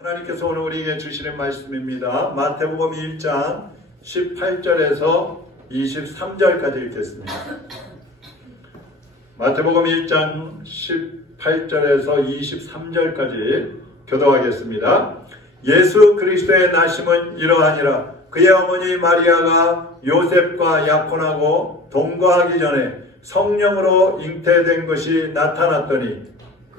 하나님께서 오늘 우리에게 주시는 말씀입니다. 마태복음 1장 18절에서 23절까지 읽겠습니다. 마태복음 1장 18절에서 23절까지 교독하겠습니다. 예수 그리스도의 나심은 이러하니라. 그의 어머니 마리아가 요셉과 약혼하고 동거하기 전에 성령으로 잉태된 것이 나타났더니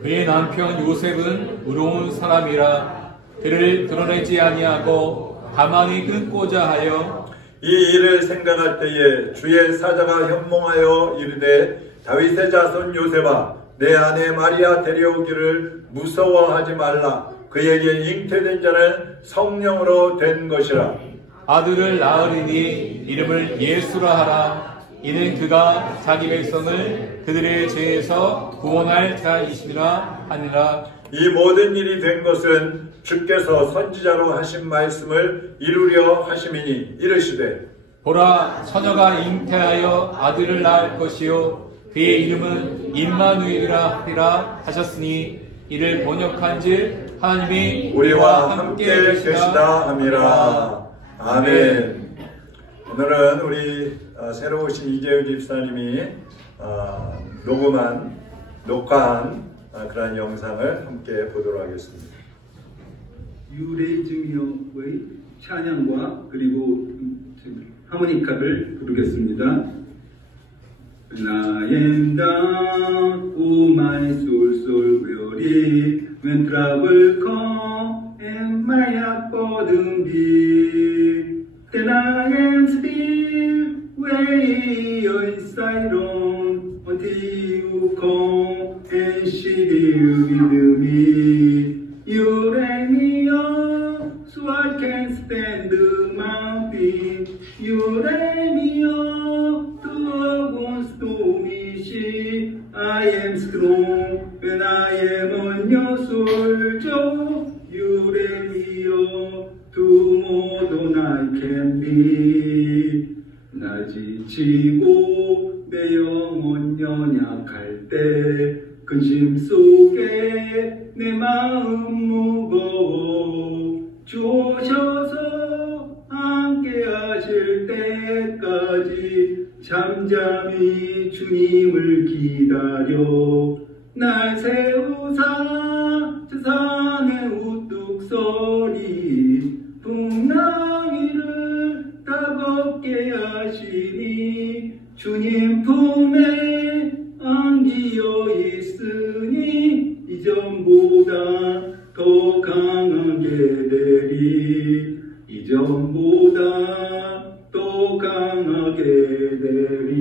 그의 남편 요셉은 의로운 사람이라 그를 드러내지 아니하고 가만히 끊고자 하여 이 일을 생각할 때에 주의 사자가 현몽하여 이르되 다윗의 자손 요셉아 내 아내 마리아 데려오기를 무서워하지 말라. 그에게 잉태된 자는 성령으로 된 것이라. 아들을 낳으리니 이름을 예수라 하라. 이는 그가 자기 백성을 그들의 죄에서 구원할 자이시니라 하니라. 이 모든 일이 된 것은 주께서 선지자로 하신 말씀을 이루려 하심이니 이르시되 보라 처녀가 잉태하여 아들을 낳을 것이요 그의 이름은 임마누엘이라 하리라 하셨으니 이를 번역한즉 하나님이 우리와 함께 계시다 함이라. 아멘. 오늘은 우리 새로 오신 이재우 집사님이 녹화한 그런 영상을 함께 보도록 하겠습니다. 유레이즘이어의 찬양과 그리고 하모니카를 부르겠습니다. When I am down, oh my soul, so weary, when trouble come and my heart burden be, then I am still way in silence until you come and share with me. You raise me up so I can stand the mountain. You raise me up to a stormy sea. I am strong when I am on your soldier. You raise me up to more than I can be. 나 지치고 내 영혼 연약할 때 근심 속에 내 마음 무거워 주 오셔서 함께 하실 때까지 잠잠히 주님을 기다려 날 세우사 저 산의 우뚝 소리 풍랑이를 따갑게 하시니 주님 품에 안기어 있으니 이전보다 더 강하게 되리 이전보다 더 강하게 되리.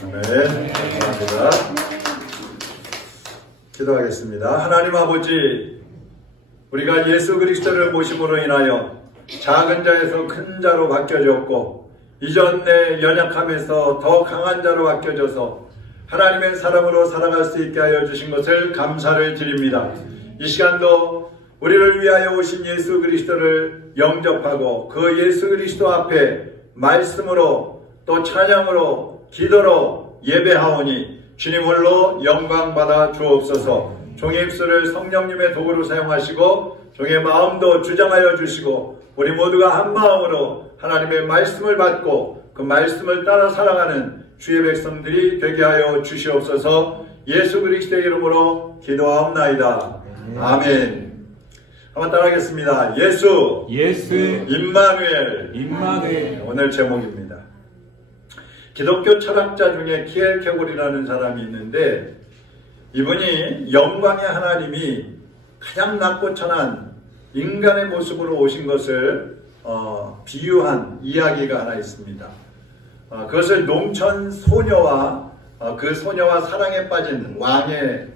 감사합니다. 기도하겠습니다. 하나님 아버지, 우리가 예수 그리스도를 모심으로 인하여 작은 자에서 큰 자로 바뀌어졌고 이전 내 연약함에서 더 강한 자로 바뀌어져서 하나님의 사람으로 살아갈 수 있게 하여 주신 것을 감사를 드립니다. 이 시간도 우리를 위하여 오신 예수 그리스도를 영접하고 그 예수 그리스도 앞에 말씀으로 또 찬양으로 기도로 예배하오니 주님 홀로 영광받아 주옵소서. 종의 입술을 성령님의 도구로 사용하시고 종의 마음도 주장하여 주시고 우리 모두가 한 마음으로 하나님의 말씀을 받고 그 말씀을 따라 살아가는 주의 백성들이 되게 하여 주시옵소서. 예수 그리스도의 이름으로 기도하옵나이다. 아멘. 한번 따라하겠습니다. 예수 임마누엘. 오늘 제목입니다. 기독교 철학자 중에 키엘 케골이라는 사람이 있는데 이분이 영광의 하나님이 가장 낮고 천한 인간의 모습으로 오신 것을 비유한 이야기가 하나 있습니다. 그것을 농촌 소녀와 그 소녀와 사랑에 빠진 왕의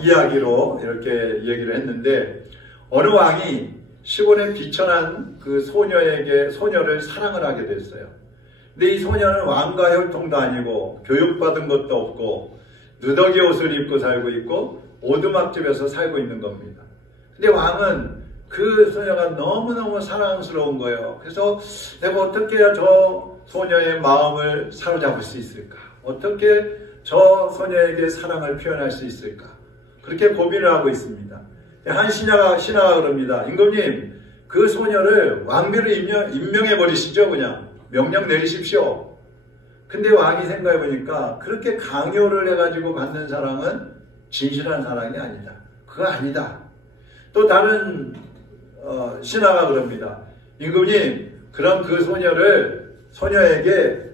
이야기로 이렇게 얘기를 했는데, 어느 왕이 시골에 비천한 그 소녀를 사랑을 하게 됐어요. 근데 이 소녀는 왕과 혈통도 아니고 교육받은 것도 없고 누더기 옷을 입고 살고 있고 오두막집에서 살고 있는 겁니다. 근데 왕은 그 소녀가 너무너무 사랑스러운 거예요. 그래서 내가 어떻게 해야 저 소녀의 마음을 사로잡을 수 있을까? 어떻게 저 소녀에게 사랑을 표현할 수 있을까? 그렇게 고민을 하고 있습니다. 한 신하가 그럽니다. 임금님, 그 소녀를 왕비로 임명해 버리시죠. 그냥 명령 내리십시오. 근데 왕이 생각해 보니까 그렇게 강요를 해가지고 받는 사랑은 진실한 사랑이 아니다. 그거 아니다. 또 다른 신하가 그럽니다. 임금님, 그럼 그 소녀에게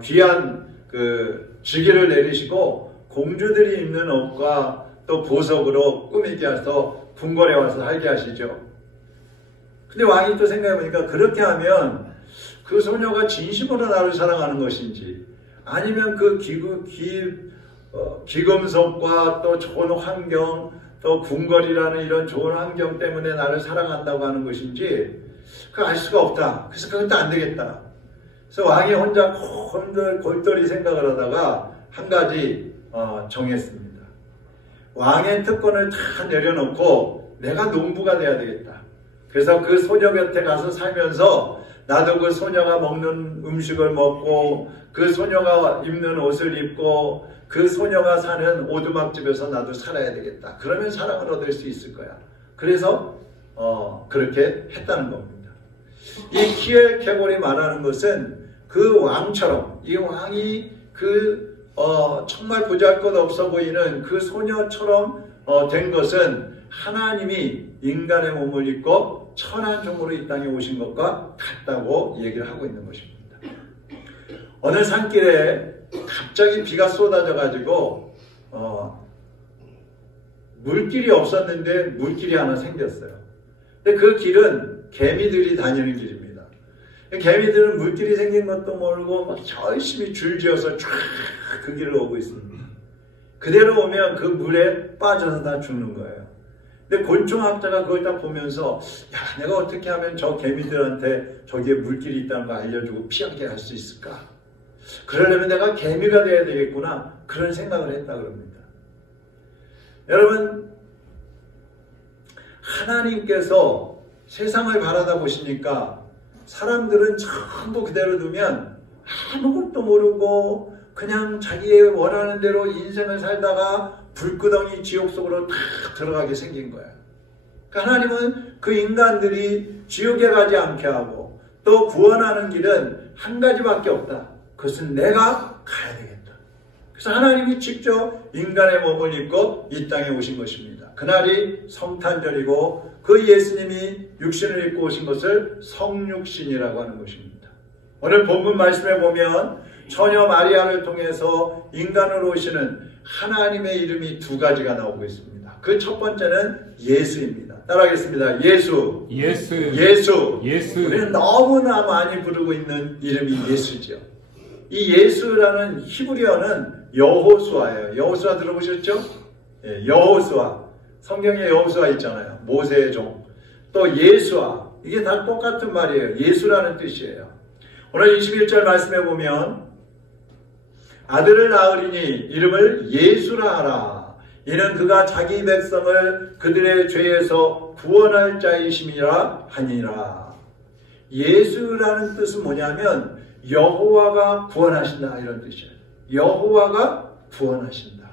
귀한 그 직위를 내리시고 공주들이 입는 옷과 또 보석으로 꾸미게 해서 궁궐에 와서 살게 하시죠. 근데 왕이 또 생각해 보니까 그렇게 하면 그 소녀가 진심으로 나를 사랑하는 것인지, 아니면 그 기금속과 또 좋은 환경, 또 궁궐이라는 이런 좋은 환경 때문에 나를 사랑한다고 하는 것인지 그거 알 수가 없다. 그래서 그것도 안 되겠다. 그래서 왕이 혼자 골똘히 생각을 하다가 한 가지 정했습니다. 왕의 특권을 다 내려놓고 내가 농부가 돼야 되겠다. 그래서 그 소녀 곁에 가서 살면서 나도 그 소녀가 먹는 음식을 먹고 그 소녀가 입는 옷을 입고 그 소녀가 사는 오두막집에서 나도 살아야 되겠다. 그러면 사랑을 얻을 수 있을 거야. 그래서 그렇게 했다는 겁니다. 이 키엘케골이 말하는 것은 그 왕처럼, 이 왕이 정말 보잘것없어 보이는 그 소녀처럼 된 것은 하나님이 인간의 몸을 입고 천한 종으로 이 땅에 오신 것과 같다고 얘기를 하고 있는 것입니다. 어느 산길에 갑자기 비가 쏟아져 가지고 물길이 없었는데 물길이 하나 생겼어요. 근데 그 길은 개미들이 다니는 길입니다. 개미들은 물길이 생긴 것도 모르고 막 열심히 줄지어서 쫙 그 길을 오고 있습니다. 그대로 오면 그 물에 빠져서 다 죽는 거예요. 근데 곤충학자가 그걸 딱 보면서, 야, 내가 어떻게 하면 저 개미들한테 저기에 물길이 있다는 거 알려주고 피하게 할 수 있을까? 그러려면 내가 개미가 돼야 되겠구나. 그런 생각을 했다 그럽니다. 여러분, 하나님께서 세상을 바라다 보시니까 사람들은 전부 그대로 두면 아무것도 모르고 그냥 자기의 원하는 대로 인생을 살다가 불구덩이 지옥 속으로 탁 들어가게 생긴 거야. 그러니까 하나님은 그 인간들이 지옥에 가지 않게 하고 또 구원하는 길은 한 가지밖에 없다. 그것은 내가 가야 되겠다. 그래서 하나님이 직접 인간의 몸을 입고 이 땅에 오신 것입니다. 그날이 성탄절이고 그 예수님이 육신을 입고 오신 것을 성육신이라고 하는 것입니다. 오늘 본문 말씀에 보면 처녀 마리아를 통해서 인간으로 오시는 하나님의 이름이 두 가지가 나오고 있습니다. 그 첫 번째는 예수입니다. 따라하겠습니다. 예수. 우리는 너무나 많이 부르고 있는 이름이 예수죠. 이 예수라는 히브리어는 여호수아예요. 여호수아 들어보셨죠? 예, 여호수아. 성경에 여호수아 있잖아요. 모세의 종. 또 예수아. 이게 다 똑같은 말이에요. 예수라는 뜻이에요. 오늘 21절 말씀에 보면 아들을 낳으리니 이름을 예수라 하라. 이는 그가 자기 백성을 그들의 죄에서 구원할 자이심이라 하니라. 예수라는 뜻은 뭐냐면 여호와가 구원하신다 이런 뜻이에요. 여호와가 구원하신다.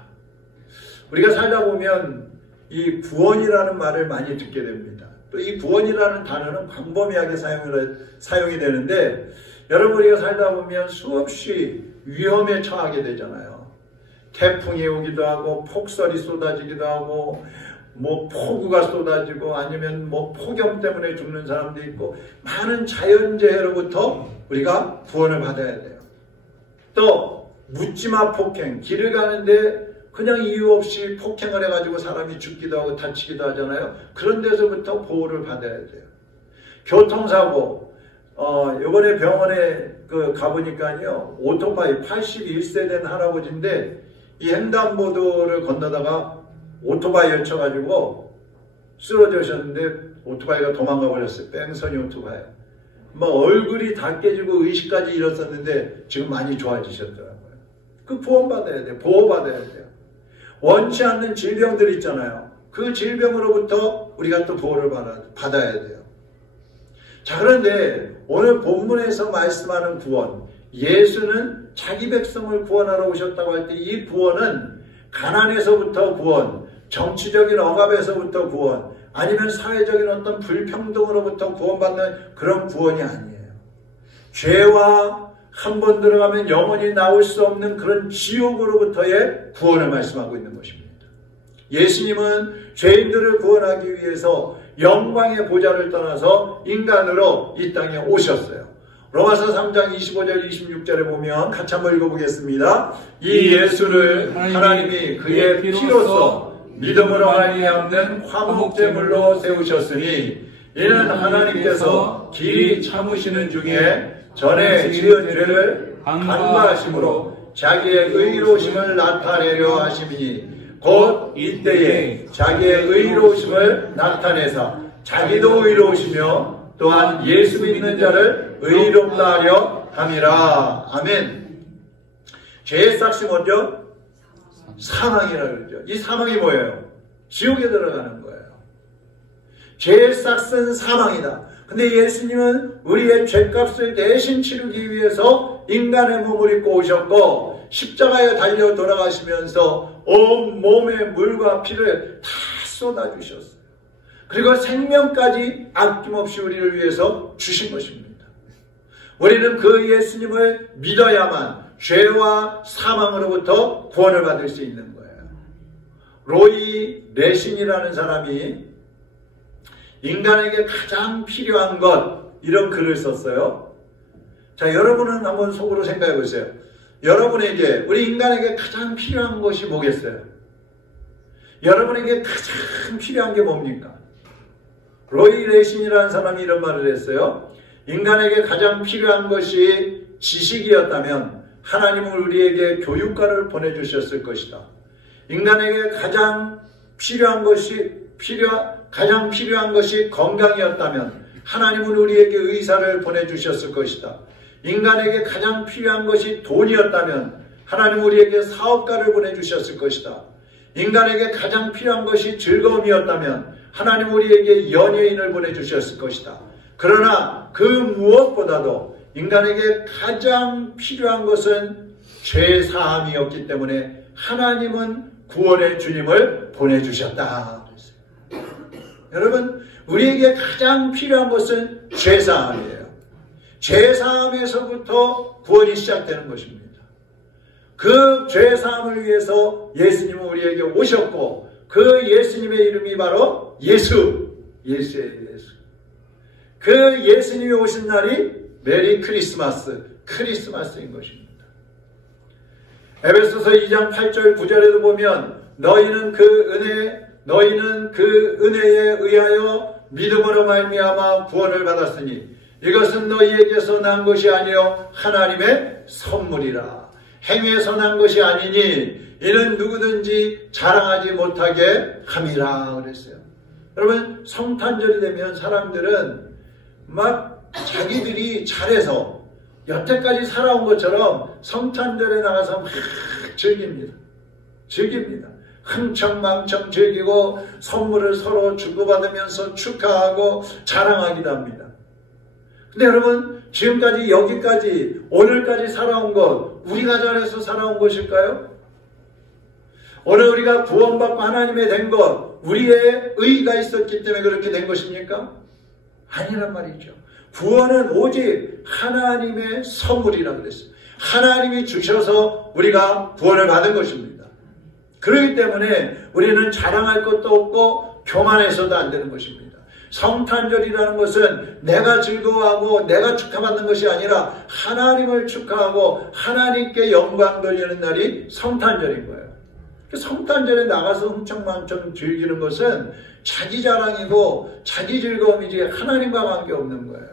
우리가 살다 보면 이 구원이라는 말을 많이 듣게 됩니다. 또 이 구원이라는 단어는 광범위하게 사용이 되는데, 여러분 우리가 살다 보면 수없이 위험에 처하게 되잖아요. 태풍이 오기도 하고 폭설이 쏟아지기도 하고 뭐 폭우가 쏟아지고 아니면 뭐 폭염 때문에 죽는 사람도 있고 많은 자연재해로부터 우리가 구원을 받아야 돼요. 또 묻지마 폭행, 길을 가는데 그냥 이유 없이 폭행을 해가지고 사람이 죽기도 하고 다치기도 하잖아요. 그런 데서부터 보호를 받아야 돼요. 교통사고, 이번에 병원에 가보니까요, 오토바이 81세 된 할아버지인데, 이 횡단보도를 건너다가 오토바이에 쳐가지고 쓰러지셨는데, 오토바이가 도망가 버렸어요. 뺑소니 오토바이. 얼굴이 다 깨지고 의식까지 잃었었는데, 지금 많이 좋아지셨더라고요. 그 구원받아야 돼요. 보호받아야 돼요. 원치 않는 질병들 있잖아요. 그 질병으로부터 우리가 또 보호를 받아야 돼요. 자, 그런데 오늘 본문에서 말씀하는 구원, 예수는 자기 백성을 구원하러 오셨다고 할 때 이 구원은 가난에서부터 구원, 정치적인 억압에서부터 구원, 아니면 사회적인 어떤 불평등으로부터 구원받는 그런 구원이 아니에요. 죄와 한 번 들어가면 영원히 나올 수 없는 그런 지옥으로부터의 구원을 말씀하고 있는 것입니다. 예수님은 죄인들을 구원하기 위해서 영광의 보좌를 떠나서 인간으로 이 땅에 오셨어요. 로마서 3장 25절 26절에 보면 같이 한번 읽어보겠습니다. 이 예수를 하나님이 그의 피로써 믿음으로 말미암는 화목제물로 세우셨으니 이는 하나님께서 길이 참으시는 중에 전에 지은 죄를 간과하심으로 자기의 의로우심을 나타내려 하심이니 곧 이때에 자기의 의로우심을 나타내사 자기도 의로우시며 또한 예수 믿는 자를 의롭다 하려 함이라. 아멘. 죄의 싹이 뭐죠? 사망이라 그러죠. 이 사망이 뭐예요? 지옥에 들어가는 거예요. 죄의 싹은 사망이다. 근데 예수님은 우리의 죄값을 대신 치르기 위해서 인간의 몸을 입고 오셨고 십자가에 달려 돌아가시면서 온 몸에 물과 피를 다 쏟아주셨어요. 그리고 생명까지 아낌없이 우리를 위해서 주신 것입니다. 우리는 그 예수님을 믿어야만 죄와 사망으로부터 구원을 받을 수 있는 거예요. 로이 레신이라는 사람이 인간에게 가장 필요한 것, 이런 글을 썼어요. 자, 여러분은 한번 속으로 생각해 보세요. 여러분에게, 우리 인간에게 가장 필요한 것이 뭐겠어요? 여러분에게 가장 필요한 게 뭡니까? 로이 레신이라는 사람이 이런 말을 했어요. 인간에게 가장 필요한 것이 지식이었다면 하나님은 우리에게 교육가를 보내주셨을 것이다. 인간에게 가장 필요한 것이 건강이었다면 하나님은 우리에게 의사를 보내주셨을 것이다. 인간에게 가장 필요한 것이 돈이었다면 하나님은 우리에게 사업가를 보내주셨을 것이다. 인간에게 가장 필요한 것이 즐거움이었다면 하나님은 우리에게 연예인을 보내주셨을 것이다. 그러나 그 무엇보다도 인간에게 가장 필요한 것은 죄사함이었기 때문에 하나님은 구원의 주님을 보내주셨다. 여러분, 우리에게 가장 필요한 것은 죄사함이에요. 죄사함에서부터 구원이 시작되는 것입니다. 그 죄사함을 위해서 예수님은 우리에게 오셨고 그 예수님의 이름이 바로 예수예요. 예수. 그 예수님이 오신 날이 메리 크리스마스인 것입니다. 에베소서 2장 8절 9절에도 보면 너희는 그 은혜에 의하여 믿음으로 말미암아 구원을 받았으니 이것은 너희에게서 난 것이 아니요 하나님의 선물이라. 행위에서 난 것이 아니니 이는 누구든지 자랑하지 못하게 함이라 그랬어요. 여러분, 성탄절이 되면 사람들은 막 자기들이 잘해서 여태까지 살아온 것처럼 성탄절에 나가서 막 즐깁니다. 흥청망청 즐기고 선물을 서로 주고받으면서 축하하고 자랑하기도 합니다. 근데 여러분, 지금까지 여기까지 오늘까지 살아온 것 우리가 잘해서 살아온 것일까요? 오늘 우리가 구원받고 하나님의 된 것 우리의 의의가 있었기 때문에 그렇게 된 것입니까? 아니란 말이죠. 구원은 오직 하나님의 선물이라고 그랬어요. 하나님이 주셔서 우리가 구원을 받은 것입니다. 그렇기 때문에 우리는 자랑할 것도 없고 교만해서도 안 되는 것입니다. 성탄절이라는 것은 내가 즐거워하고 내가 축하받는 것이 아니라 하나님을 축하하고 하나님께 영광 돌리는 날이 성탄절인 거예요. 성탄절에 나가서 흥청망청 즐기는 것은 자기 자랑이고 자기 즐거움이지 하나님과 관계없는 거예요.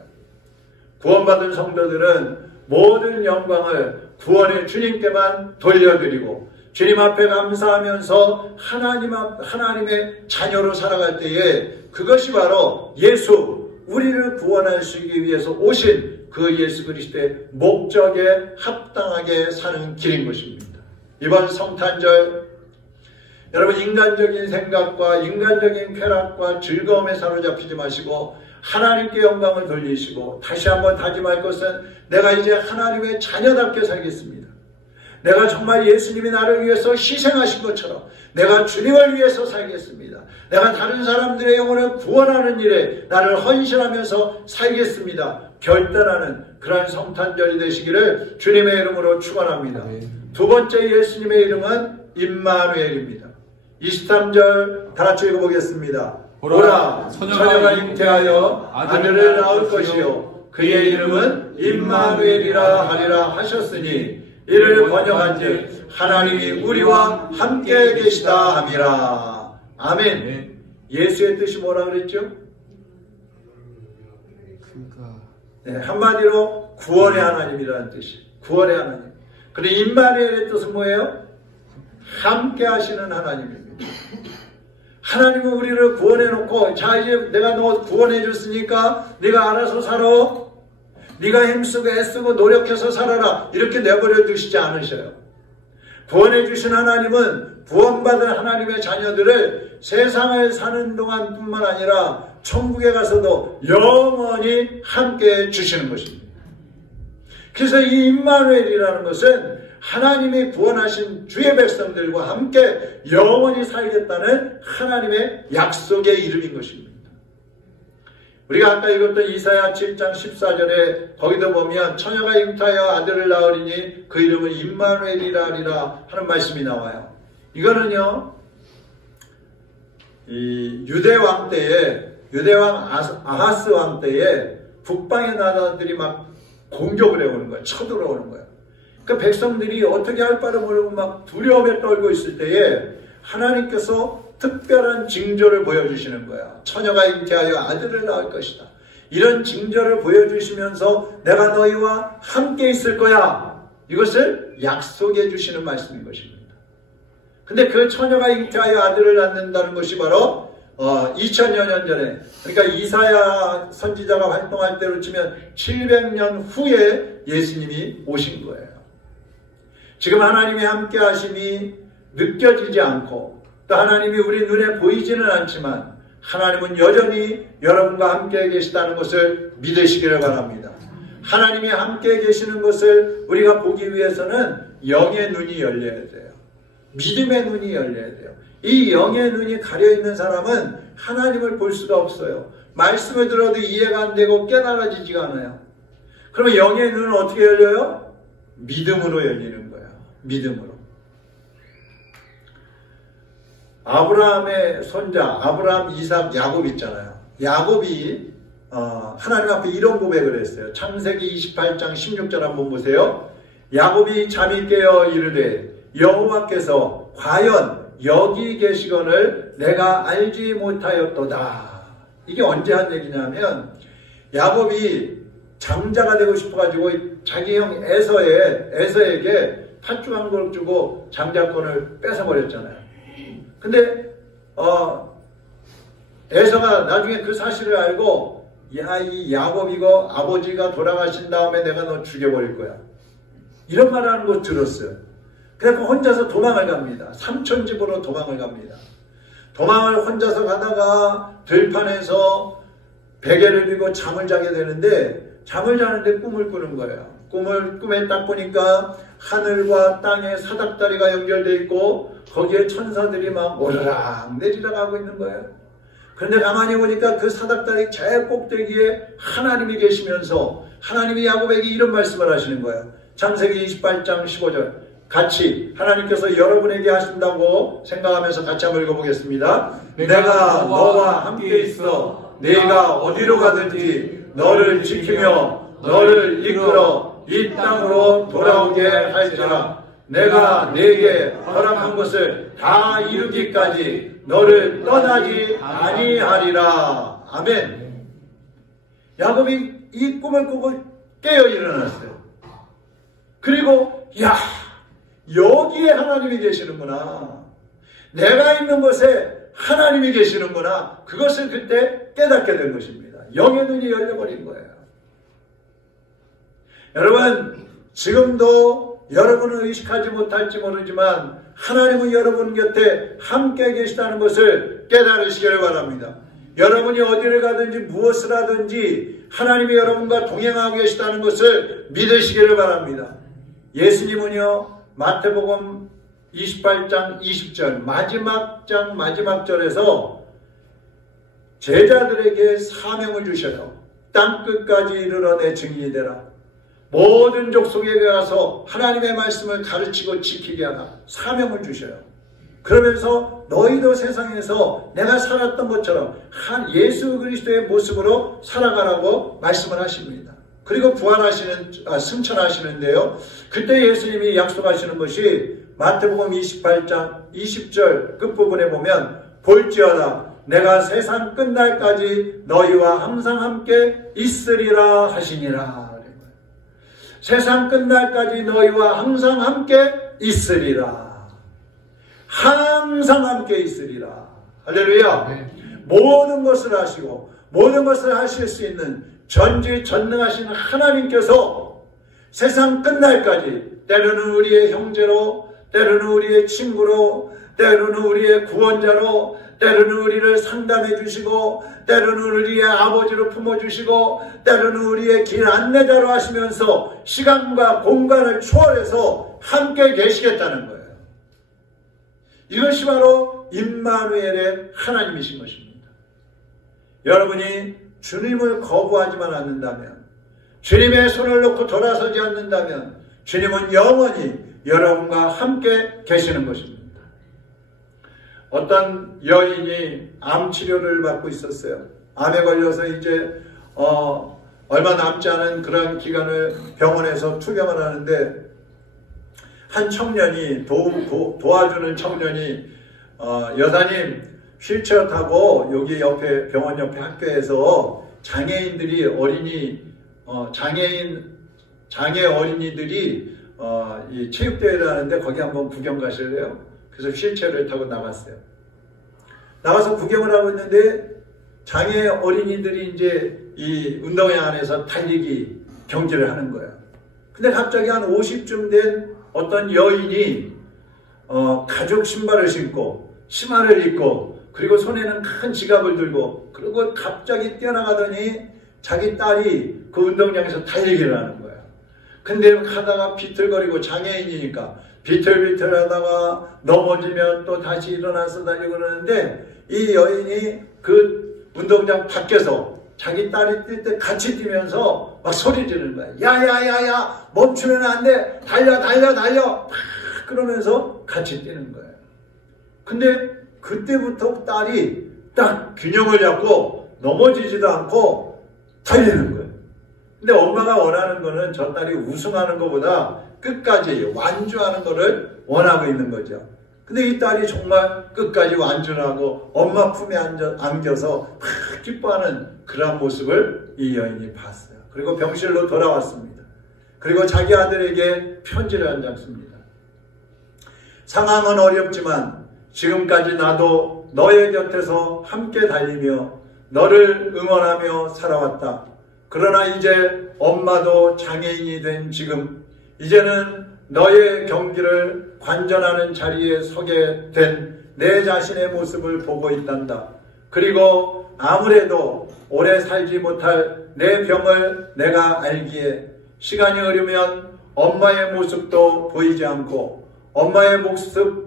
구원받은 성도들은 모든 영광을 구원의 주님께만 돌려드리고 주님 앞에 감사하면서 하나님의 자녀로 살아갈 때에 그것이 바로 예수, 우리를 구원하시기 위해서 오신 그 예수 그리스도의 목적에 합당하게 사는 길인 것입니다. 이번 성탄절 여러분 인간적인 생각과 인간적인 쾌락과 즐거움에 사로잡히지 마시고 하나님께 영광을 돌리시고 다시 한번 다짐할 것은 내가 이제 하나님의 자녀답게 살겠습니다. 내가 정말 예수님이 나를 위해서 희생하신 것처럼 내가 주님을 위해서 살겠습니다. 내가 다른 사람들의 영혼을 구원하는 일에 나를 헌신하면서 살겠습니다. 결단하는 그러한 성탄절이 되시기를 주님의 이름으로 축원합니다. 두 번째 예수님의 이름은 임마누엘입니다. 23절 다 같이 읽어보겠습니다. 보라, 처녀가 잉태하여 아들을 낳을 것이요 그의 이름은 임마누엘이라 하리라 하셨으니 이를 번역한즉 하나님이 우리와 함께 계시다 함이라. 아멘. 예수의 뜻이 뭐라 그랬죠? 네, 한마디로 구원의 하나님이라는 뜻이. 구원의 하나님. 그런데 임마누엘의 뜻은 뭐예요? 함께 하시는 하나님입니다. 하나님은 우리를 구원해놓고 자 이제 내가 너 구원해 줬으니까 네가 알아서 살아. 네가 힘쓰고 애쓰고 노력해서 살아라 이렇게 내버려 두시지 않으셔요. 구원해 주신 하나님은 구원받은 하나님의 자녀들을 세상을 사는 동안 뿐만 아니라 천국에 가서도 영원히 함께 주시는 것입니다. 그래서 이 임마누엘이라는 것은 하나님이 구원하신 주의 백성들과 함께 영원히 살겠다는 하나님의 약속의 이름인 것입니다. 우리가 아까 읽었던 이사야 7장 14절에 거기도 보면 처녀가 잉태하여 아들을 낳으리니 그 이름은 임마누엘이라 하리라 하는 말씀이 나와요. 이거는요 이 유대왕 때에 유대왕 아하스 왕 때에 북방의 나라들이 막 공격을 해오는 거예요. 쳐들어오는 거예요. 그 백성들이 어떻게 할 바를 모르고 막 두려움에 떨고 있을 때에 하나님께서 특별한 징조를 보여주시는 거야. 처녀가 잉태하여 아들을 낳을 것이다. 이런 징조를 보여주시면서 내가 너희와 함께 있을 거야. 이것을 약속해 주시는 말씀인 것입니다. 근데 그 처녀가 잉태하여 아들을 낳는다는 것이 바로 2000여 년 전에 그러니까 이사야 선지자가 활동할 때로 치면 700년 후에 예수님이 오신 거예요. 지금 하나님의 함께 하심이 느껴지지 않고 또 하나님이 우리 눈에 보이지는 않지만 하나님은 여전히 여러분과 함께 계시다는 것을 믿으시기를 바랍니다. 하나님이 함께 계시는 것을 우리가 보기 위해서는 영의 눈이 열려야 돼요. 믿음의 눈이 열려야 돼요. 이 영의 눈이 가려있는 사람은 하나님을 볼 수가 없어요. 말씀을 들어도 이해가 안 되고 깨달아지지가 않아요. 그러면 영의 눈은 어떻게 열려요? 믿음으로 열리는 거예요. 믿음으로. 아브라함의 손자 아브라함, 이삭, 야곱 있잖아요. 야곱이 하나님 앞에 이런 고백을 했어요. 창세기 28장 16절 한번 보세요. 야곱이 잠이 깨어 이르되 여호와께서 과연 여기 계시거늘 내가 알지 못하였도다. 이게 언제 한 얘기냐면 야곱이 장자가 되고 싶어가지고 자기 형 에서에게 팥죽 한 그릇 주고 장자권을 뺏어버렸잖아요. 근데 에서가 나중에 그 사실을 알고 야, 이 야곱 이거 아버지가 돌아가신 다음에 내가 너 죽여버릴 거야. 이런 말을 하는 거 들었어요. 그래서 혼자서 도망을 갑니다. 삼촌 집으로 도망을 갑니다. 도망을 혼자서 가다가 들판에서 베개를 들고 잠을 자게 되는데 잠을 자는데 꿈을 꾸는 거예요. 꿈에 딱 보니까 하늘과 땅의 사닥다리가 연결되어 있고 거기에 천사들이 막 오르락 내리락 하고 있는 거예요. 그런데 가만히 보니까 그 사닥다리 제일 꼭대기에 하나님이 계시면서 하나님이 야곱에게 이런 말씀을 하시는 거예요. 창세기 28장 15절 같이 하나님께서 여러분에게 하신다고 생각하면서 같이 한번 읽어보겠습니다. 내가 너와 함께 있어 네가 어디로 가든지 너를 지키며 너를 이끌어 이 땅으로 돌아오게 할지라. 내가 네게 허락한 것을 다 이루기까지 너를 떠나지 아니하리라. 아멘. 야곱이 이 꿈을 꾸고 깨어 일어났어요. 그리고 야, 여기에 하나님이 계시는구나. 내가 있는 곳에 하나님이 계시는구나. 그것을 그때 깨닫게 된 것입니다. 영의 눈이 열려버린 거예요. 여러분, 지금도 여러분은 의식하지 못할지 모르지만 하나님은 여러분 곁에 함께 계시다는 것을 깨달으시기를 바랍니다. 여러분이 어디를 가든지 무엇을 하든지 하나님이 여러분과 동행하고 계시다는 것을 믿으시기를 바랍니다. 예수님은요, 마태복음 28장 20절 마지막 장 마지막 절에서 제자들에게 사명을 주셔요. 땅끝까지 이르러 내 증인이 되라. 모든 족속에게 가서 하나님의 말씀을 가르치고 지키게 하라. 사명을 주셔요. 그러면서 너희도 세상에서 내가 살았던 것처럼 한 예수 그리스도의 모습으로 살아가라고 말씀을 하십니다. 그리고 승천하시는데요. 그때 예수님이 약속하시는 것이 마태복음 28장 20절 끝부분에 보면 볼지어다 내가 세상 끝날까지 너희와 항상 함께 있으리라 하시니라. 세상 끝날까지 너희와 항상 함께 있으리라. 항상 함께 있으리라. 할렐루야. 네. 모든 것을 하시고 모든 것을 하실 수 있는 전지전능하신 하나님께서 세상 끝날까지 때로는 우리의 형제로, 때로는 우리의 친구로, 때로는 우리의 구원자로, 때로는 우리를 상담해 주시고, 때로는 우리의 아버지로 품어주시고, 때로는 우리의 길 안내자로 하시면서 시간과 공간을 초월해서 함께 계시겠다는 거예요. 이것이 바로 임마누엘의 하나님이신 것입니다. 여러분이 주님을 거부하지만 않는다면, 주님의 손을 놓고 돌아서지 않는다면 주님은 영원히 여러분과 함께 계시는 것입니다. 어떤 여인이 암 치료를 받고 있었어요. 암에 걸려서 이제 얼마 남지 않은 그런 기간을 병원에서 투병을 하는데 한 청년이 도와주는 청년이 여사님 휠체어 타고 여기 옆에 병원 옆에 학교에서 장애인들이 장애 어린이들이 이 체육대회를 하는데 거기 한번 구경 가실래요? 그래서 휠체어를 타고 나갔어요. 나가서 구경을 하고 있는데 장애 어린이들이 이제 이 운동회 안에서 달리기 경기를 하는 거예요. 근데 갑자기 한 50쯤 된 어떤 여인이 가죽 신발을 신고 치마를 입고 그리고 손에는 큰 지갑을 들고 그리고 갑자기 뛰어나가더니 자기 딸이 그 운동장에서 달리기를 하는 거예요. 근데 하다가 비틀거리고 장애인이니까 비틀비틀 하다가 넘어지면 또 다시 일어나서 달리고 그러는데 이 여인이 그 운동장 밖에서 자기 딸이 뛸 때 같이 뛰면서 막 소리 지르는 거야. 야야야야 멈추면 안 돼. 달려 막 그러면서 같이 뛰는 거예요. 근데 그때부터 딸이 딱 균형을 잡고 넘어지지도 않고 달리는 거예요. 근데 엄마가 원하는 거는 저 딸이 우승하는 것보다 끝까지 완주하는 거를 원하고 있는 거죠. 근데 이 딸이 정말 끝까지 완주를 하고 엄마 품에 안겨서 막 기뻐하는 그런 모습을 이 여인이 봤어요. 그리고 병실로 돌아왔습니다. 그리고 자기 아들에게 편지를 한 장 씁니다. 상황은 어렵지만 지금까지 나도 너의 곁에서 함께 달리며 너를 응원하며 살아왔다. 그러나 이제 엄마도 장애인이 된 지금 이제는 너의 경기를 관전하는 자리에 서게 된 내 자신의 모습을 보고 있단다. 그리고 아무래도 오래 살지 못할 내 병을 내가 알기에 시간이 흐르면 엄마의 모습도 보이지 않고 엄마의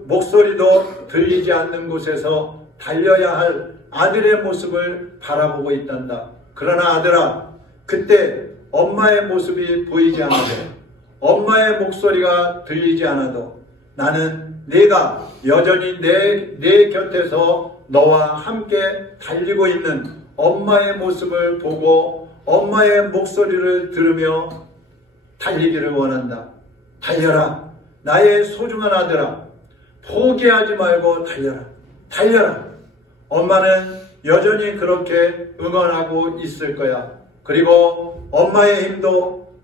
목소리도 들리지 않는 곳에서 달려야 할 아들의 모습을 바라보고 있단다. 그러나 아들아, 그때 엄마의 모습이 보이지 않아도 엄마의 목소리가 들리지 않아도 나는 네가 여전히 내 곁에서 너와 함께 달리고 있는 엄마의 모습을 보고 엄마의 목소리를 들으며 달리기를 원한다. 달려라. 나의 소중한 아들아, 포기하지 말고 달려라. 달려라. 엄마는 여전히 그렇게 응원하고 있을 거야. 그리고 엄마의 힘도,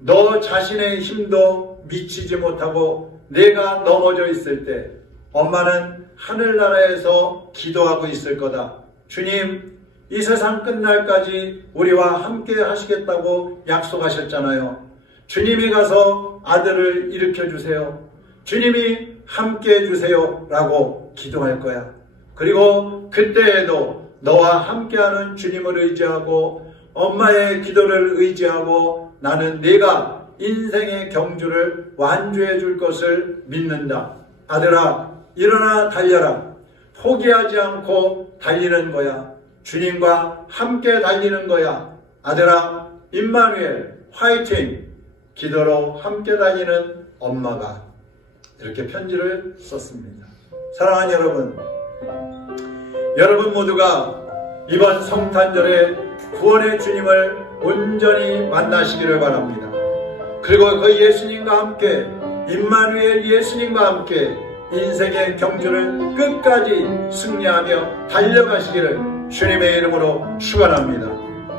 너 자신의 힘도 미치지 못하고 내가 넘어져 있을 때 엄마는 하늘나라에서 기도하고 있을 거다. 주님, 이 세상 끝날까지 우리와 함께 하시겠다고 약속하셨잖아요. 주님이 가서 아들을 일으켜 주세요. 주님이 함께 해주세요 라고 기도할 거야. 그리고 그때에도 너와 함께하는 주님을 의지하고 엄마의 기도를 의지하고 나는 네가 인생의 경주를 완주해 줄 것을 믿는다. 아들아, 일어나 달려라. 포기하지 않고 달리는 거야. 주님과 함께 달리는 거야. 아들아, 임마누엘 화이팅! 기도로 함께 다니는 엄마가 이렇게 편지를 썼습니다. 사랑하는 여러분, 여러분 모두가 이번 성탄절에 구원의 주님을 온전히 만나시기를 바랍니다. 그리고 그 예수님과 함께, 임마누엘 예수님과 함께 인생의 경주를 끝까지 승리하며 달려가시기를 주님의 이름으로 축원합니다.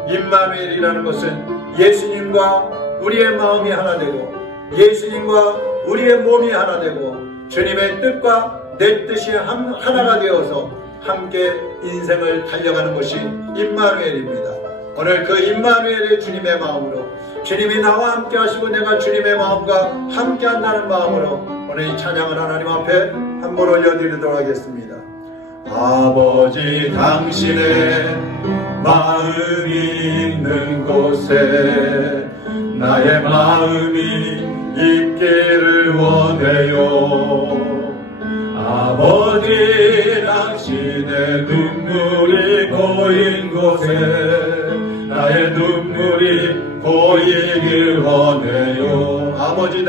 임마누엘이라는 것은 예수님과 우리의 마음이 하나 되고 예수님과 우리의 몸이 하나 되고 주님의 뜻과 내 뜻이 하나가 되어서 함께 인생을 달려가는 것이 임마누엘입니다. 오늘 그 임마누엘의 주님의 마음으로, 주님이 나와 함께 하시고 내가 주님의 마음과 함께 한다는 마음으로 오늘 이 찬양을 하나님 앞에 한번 올려드리도록 하겠습니다. 아버지, 당신의 마음이 있는 곳에 나의 마음이 있기를 원해요. 아버지, 당신의 눈물이 고인 곳에 나의 눈물이 고이길 원해요. 아버지,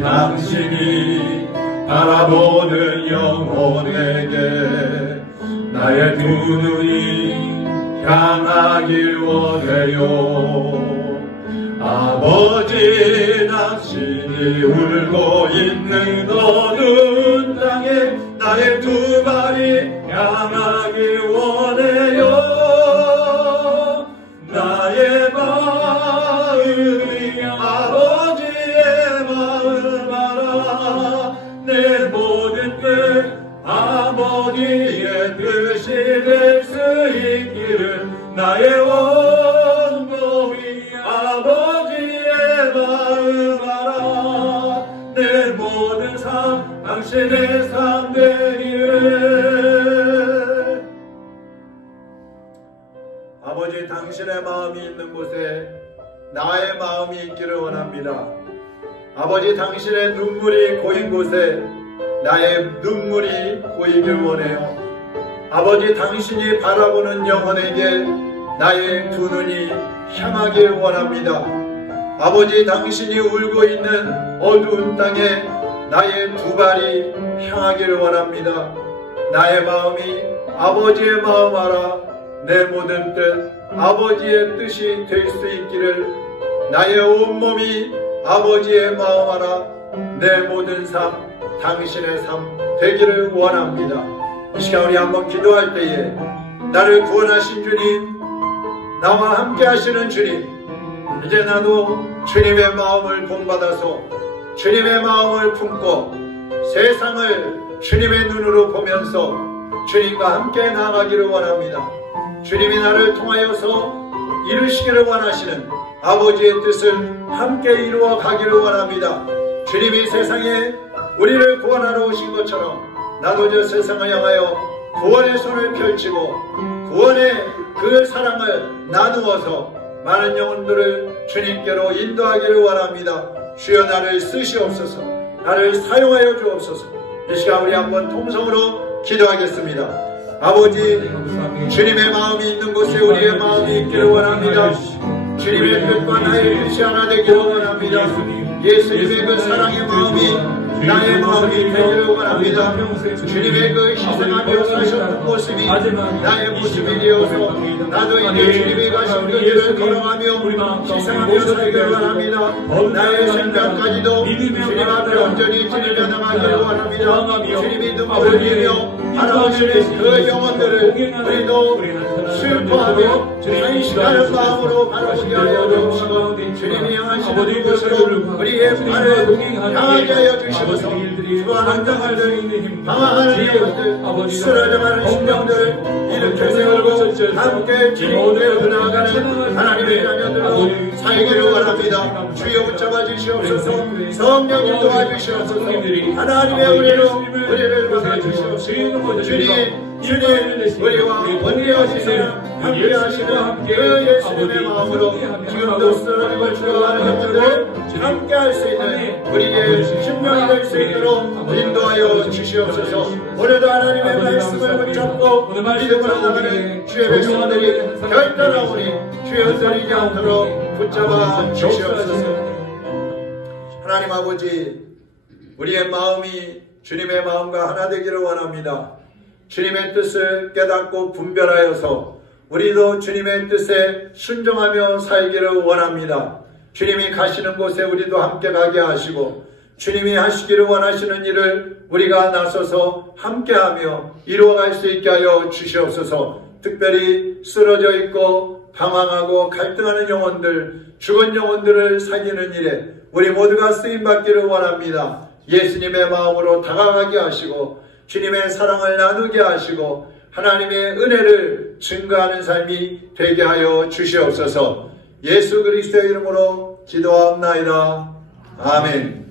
당신이 바라보는 영혼에게 나의 두 눈이 향하길 원해요. 아버지, 당신이 울고 있는 어두운 땅에 나의 두 발이 향하길 원해요. 나의 마음이 아버지의 마음 알아. 내 모든 뜻 아버지의 뜻이 될 수 있기를 나의 온몸이 아버지의 마음 알아. 내 모든 삶 당신의 삶 되기를. 아버지, 당신의 마음이 있는 곳에 나의 마음이 있기를 원합니다. 아버지, 당신의 눈물이 고인 곳에 나의 눈물이 고이길 원해요. 아버지, 당신이 바라보는 영혼에게 나의 두 눈이 향하길 원합니다. 아버지, 당신이 울고 있는 어두운 땅에 나의 두 발이 향하길 원합니다. 나의 마음이 아버지의 마음 알아. 내 모든 뜻 아버지의 뜻이 될 수 있기를. 나의 온몸이 아버지의 마음 알아. 내 모든 삶 당신의 삶 되기를 원합니다. 이 시간 우리 한번 기도할 때에 나를 구원하신 주님, 나와 함께 하시는 주님, 이제 나도 주님의 마음을 본받아서 주님의 마음을 품고 세상을 주님의 눈으로 보면서 주님과 함께 나아가기를 원합니다. 주님이 나를 통하여서 이루시기를 원하시는 아버지의 뜻을 함께 이루어 가기를 원합니다. 주님이 세상에 우리를 구원하러 오신 것처럼 나도 저 세상을 향하여 구원의 손을 펼치고 구원의 그 사랑을 나누어서 많은 영혼들을 주님께로 인도하기를 원합니다. 주여, 나를 쓰시옵소서. 나를 사용하여 주옵소서. 이 시간 우리 한번 통성으로 기도하겠습니다. 아버지, 주님의 마음이 있는 곳에 우리의 마음이 있기를 원합니다. 주님의 뜻과 나의 뜻이 하나 되기를 원합니다. 예수님의 그 사랑의 마음이 나의 마음이 되기를 원합니다. 주님의 그 희생하며 사셨던 모습이 나의 모습이 되어서 나도 이제 주님이 가신 그 길을 걸어가며 희생하며 살기를 원합니다. 나의 생각까지도 주님 앞에 온전히 드리려 나가기를 원합니다. 주님이 눈물을 흘리며 바라보시는 그 영혼들을 우리도 슬퍼하며 안심하는 마음으로 바라보게 하여 주시고 주님이 향하시는 곳으로 우리의 발을 향하게 하여 주시옵소서. 불안한 자들, 방황하는 영혼들, 쓰러져가는 심령들을 일으켜 세우고 함께 주님께 나아가는 하나님의 자녀들로 살기를 원합니다. 주여 붙잡아 주시옵소서. 성령님 도와주시옵소서. 하나님의 우리를 막아주시옵소서. 주님 우리와 원리하시는 함께 하시는 그 예수님의 마음으로 지금도 쓰러지고 죽어가는 영혼들 함께 할 수 있는 우리의 신명이 될 수 있도록 인도하여 주시옵소서. 오늘도 하나님의 말씀을 붙잡고 믿음으로 나가는 주의 백성들이 결단하오니 주여 드리지 않도록 붙잡아 주시옵소서. 하나님 아버지, 우리의 마음이 주님의 마음과 하나 되기를 원합니다. 주님의 뜻을 깨닫고 분별하여서 우리도 주님의 뜻에 순종하며 살기를 원합니다. 주님이 가시는 곳에 우리도 함께 가게 하시고 주님이 하시기를 원하시는 일을 우리가 나서서 함께하며 이루어갈 수 있게 하여 주시옵소서. 특별히 쓰러져 있고 방황하고 갈등하는 영혼들, 죽은 영혼들을 살리는 일에 우리 모두가 쓰임받기를 원합니다. 예수님의 마음으로 다가가게 하시고 주님의 사랑을 나누게 하시고 하나님의 은혜를 증거하는 삶이 되게 하여 주시옵소서. 예수 그리스도의 이름으로 기도하옵나이다. 아멘.